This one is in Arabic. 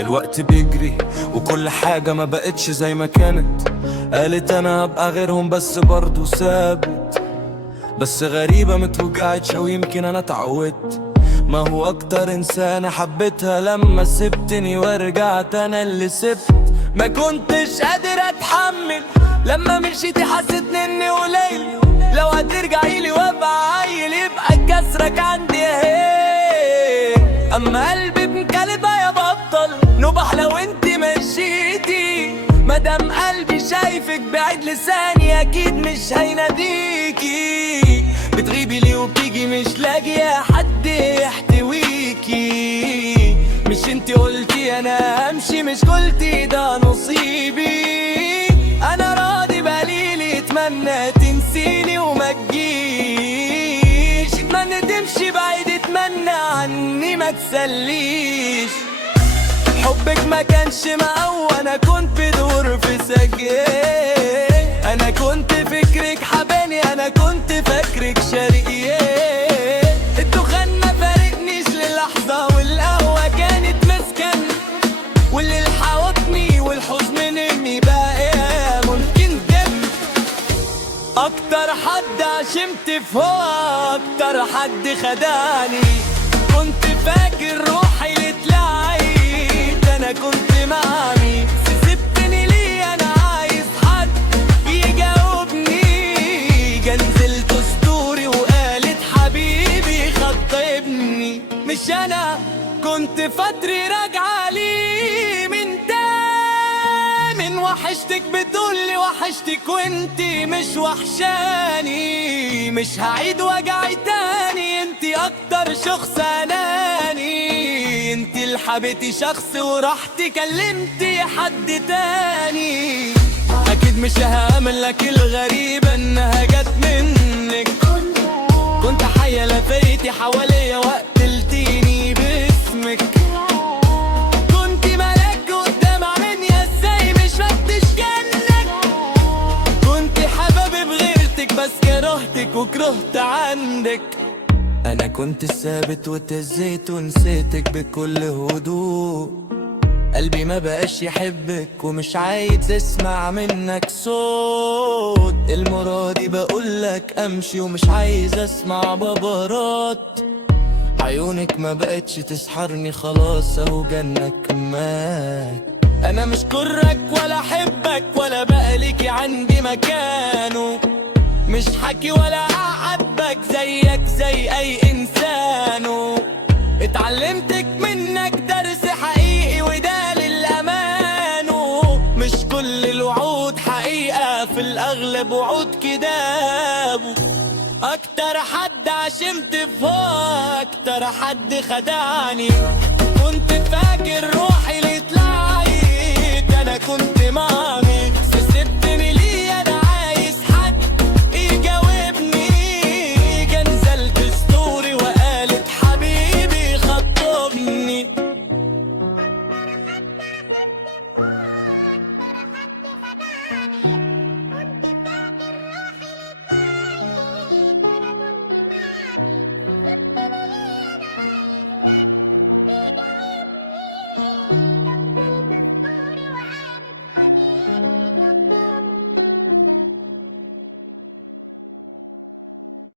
الوقت بيجري وكل حاجة ما بقتش زي ما كانت. قالت انا هبقى غيرهم بس برضو ثابت. بس غريبة متوجعتش ويمكن انا اتعودت. ما هو اكتر انسانة حبيتها لما سبتني ورجعت انا اللي سبت. ما كنتش قادر اتحمل لما مشيتي، حسيتني اني قليل. لو هترجعيلي وابقى عيل يبقى كسرك عندي اهي. اما قلبي بنكلبة يا بطل نبح لو انت مشيتي. مادام قلبي شايفك بعيد لساني اكيد مش هيناديكي. بتغيبي ليه وبتيجي مش لاقيه حد يحتويكي. مش انتي قلتي انا همشي، مش قلتي ده نصيبي. انا راضي بقليلي اتمنى تنسيني وما تجيش. اتمنى تمشي بعيد، اتمنى عني ما تسليش. حبك ما كانش مقوى، انا كنت بدور في سجين. انا كنت فكرك حباني، انا كنت فاكرك شرقية. الدخان ما فارقنيش للحظة، والقهوة كانت مسكن. واللي حاوطني والحزن نمي بقى ممكن دم. اكتر حد عشمت في هوا، اكتر حد خدعني. كنت فاكر روحي لتلعيت، انا كنت مع مين؟ سبتني ليه؟ انا عايز حد يجاوبني. جنزلت اسطوري وقالت حبيبي خطبني. مش انا كنت فتري راجعه لي من تامن. وحشتك بتقولي وحشتك وانتي مش وحشاني. مش هعيد وجعي تاني، انتي اكتر شخص اناني. انتي اللي حبيتي شخص ورحتي كلمتي حد تاني. اكيد مش هامن لك، الغريبة انها جت منك. كنت حية لفيتي حواليا وقتلتيني باسمك. كنت ملاك قدام عينيا، ازاي مش فتش جنك. كنت حبابي بغيرتك بس كرهتك وكرهت عندك. انا كنت ثابت واتهزيت ونسيتك بكل هدوء. قلبي ما بقاش يحبك ومش عايز اسمع منك صوت. المرادي بقولك امشي ومش عايز اسمع ببرات. عيونك ما بقتش تسحرني خلاص اهو جنك مات. انا مش كرك ولا احبك ولا بقى ليكي عندي مكانه. مش حكي ولا اعاتبك، زيك زي اي انسانه. اتعلمتك منك درس حقيقي وده للامانه. مش كل الوعود حقيقة، في الاغلب وعود كداب. اكتر حد عشمت في هوا، اكتر حد خدعني. كنت فاكر روحي